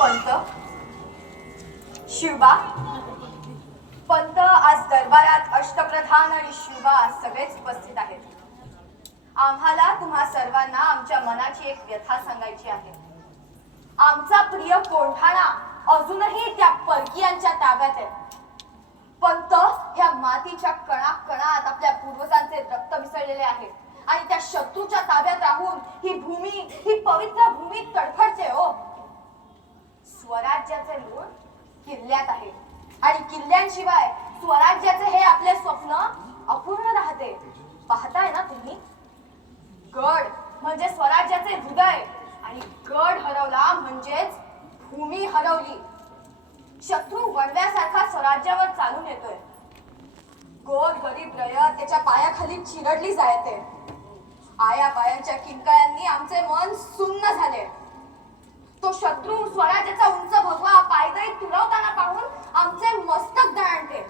पंत, शिवबा, पंत, आज दरबारात अष्टप्रधान आणि शिवबा सगळेच उपस्थित आहेत. आम्हाला तुम्हा सर्वांना आमच्या मनाची एक व्यथा सांगायची आहे. आमचा प्रिय कोंढाणा अजूनही त्या परकीयांच्या ताब्यात आहे. पंत, ह्या मातीच्या कणाकणात आपल्या पूर्वजांचे रक्त मिसळलेले आहे आणि त्या शत्रूच्या ताब्यात राहून ही भूमी, ही पवित्र भूमी तडफडते हो. स्वराज्याचे मूळ किल्ल्यात आहे आणि किल्ल्यांशिवाय स्वराज्याचे हे आपले स्वप्न अपूर्ण राहते. पाहताय ना तुम्ही, गड म्हणजे स्वराज्याचे हृदय आणि गड हरवला म्हणजेच भूमी हरवली. शत्रू वणव्यासारखा स्वराज्यावर चालून येतोय. गोर गरीब रयत त्याच्या पायाखाली चिरडली जायते. आया पायांच्या किंकाळ्यांनी आमचे मन सुन्न झाले. तो शत्रू स्वराज्याचा उंच भगवा पायदळी तुडवताना पाहून आमचे मस्तक दणाणते.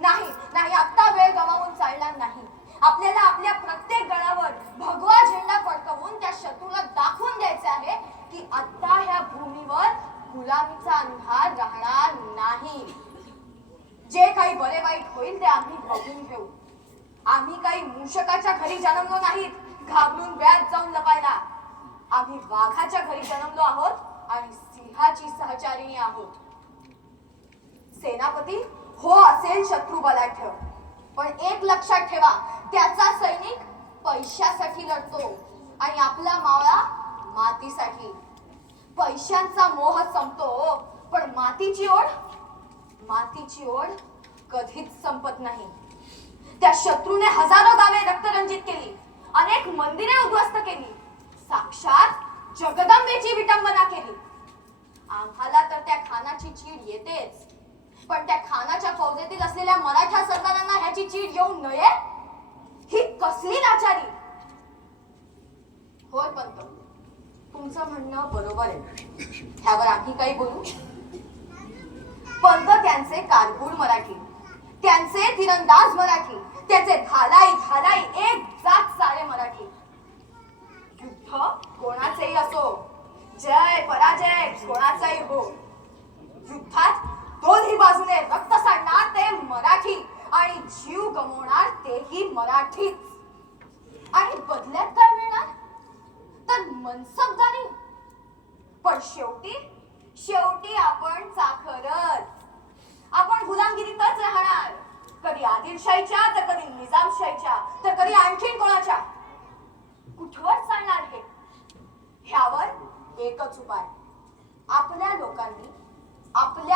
नाही नाही, आता वेळ गमावून चालणार नाही. आपल्याला आपल्या प्रत्येक गडावर भगवा झेंडा फडकवून त्या शत्रूला दाखवून द्यायचे आहे की आता ह्या भूमीवर गुलामीचा अंधार राहणार नाही. जे काही बरे वाईट होईल ते आम्ही बघून घेऊ. आम्ही काही मूषकाच्या घरी जन्मलो नाहीत घाबरून व्याज जाऊन लपायला. आम्ही वाघाच्या घरी जन्मलो आहोत आणि सिंहाची सहचारिणी आहोत. सेनापती हो असेल शत्रू बलाढ्य, पण एक लक्षात ठेवा, त्याचा सैनिक पैशासाठी लढतो आणि आपला मावळा मातीसाठी. पैशांचा मोह संपतो, पण मातीची ओढ कधीच संपत नाही. त्या शत्रूने हजारो गावे रक्तरंजित केली, अनेक मंदिरे उद्ध्वस्त केली, साक्षात जगदंबेची विटंबना केली. आम्हाला तर त्या खानाची चीड येतेच, पण त्या खानाच्या फौजेतील असलेल्या मराठा सरदारांना ह्याची चीड येऊ नये ही कसली लाचारी. होय पंत, तुमचं म्हणणं बरोबर आहे. ह्यावर आम्ही काही बोलू? पंत त्यांचे कारकूड मराठी, त्यांचे तिरंदाज मराठी, त्याचे घालाई एक जात सारे मराठी. युद्ध कोणाचेही असो, जय पराजय कोणाचाही हो, युद्धात दोन्ही बाजूने रक्त सांडणार ते मराठी आणि जीव गमावणार तेही मराठीच. आणि बदल्यात काय मिळणार? तर मनसबदारी. पण शेवटी आपण चाकरच. आपण गुलामगिरीतच राहणार, कधी आदिलशाहीच्या तर कधी निजामशाहीच्या तर कधी आणखीन कोणाच्या. कुठवर चालणार हे? ह्यावर एकच उपाय. आपल्या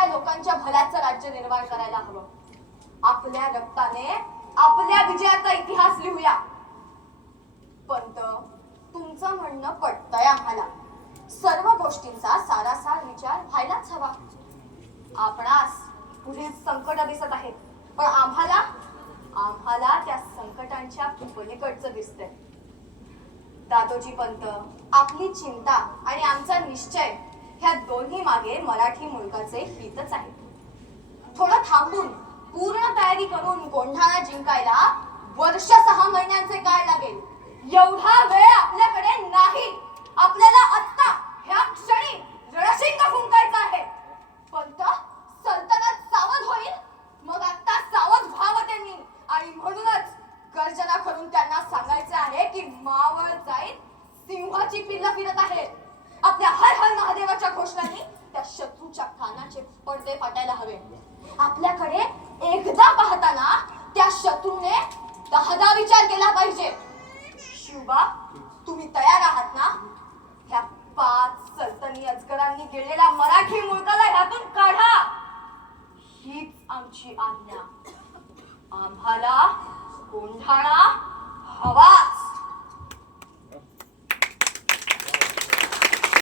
लोकांच्या भल्याचं राज्य निर्माण करायला हवं. आपल्या रक्ताने आपल्या विजयाचा इतिहास लिहूया. पंत, तुमचं म्हणणं पटतंय आम्हाला. सर्व गोष्टींचा सारासार विचार व्हायलाच हवा. आपणास पुढील संकट दिसत आहेत, पण आम्हाला त्या संकटांच्या पलीकडचं दिसतंय. दादोजी पंत, आपली चिंता आणि आमचा निश्चय ह्या दोन्ही मागे मराठी मुलकाचे हितच आहे. थोडं थांबून पूर्ण तयारी करून कोंढाणा जिंकायला वर्ष 6 महिन्यांचे काळ लागेल. एवढा वेळ आपल्याकडे नाही. आपल्याला आत्ता ह्या क्षणी रणशिंग फुंकायचा आहे. पंत, सल्तनत सावध होईल, मग आत्ता सावध व्हावं त्यांनी. आणि म्हणूनच गर्जना करून त्यांना सांगायचं आहे की मावळ जाईल, सिंहाची पिल्लं फिरत आहे. आपल्या हर हर महादेवाच्या घोषणांनी त्या शत्रूच्या कानाचे पडदे फाटायला हवे. आपल्याकडे एकदा पाहताना त्या शत्रूने 10दा विचार केला पाहिजे. शिवबा, तुम्ही तयार आहात ना? ह्या 5 सल्तनी अजगरांनी गेलेल्या मराठी मुलकाला ह्यातून काढा, हीच आमची आज्ञा. आम्हाला कोंढाणा हवा.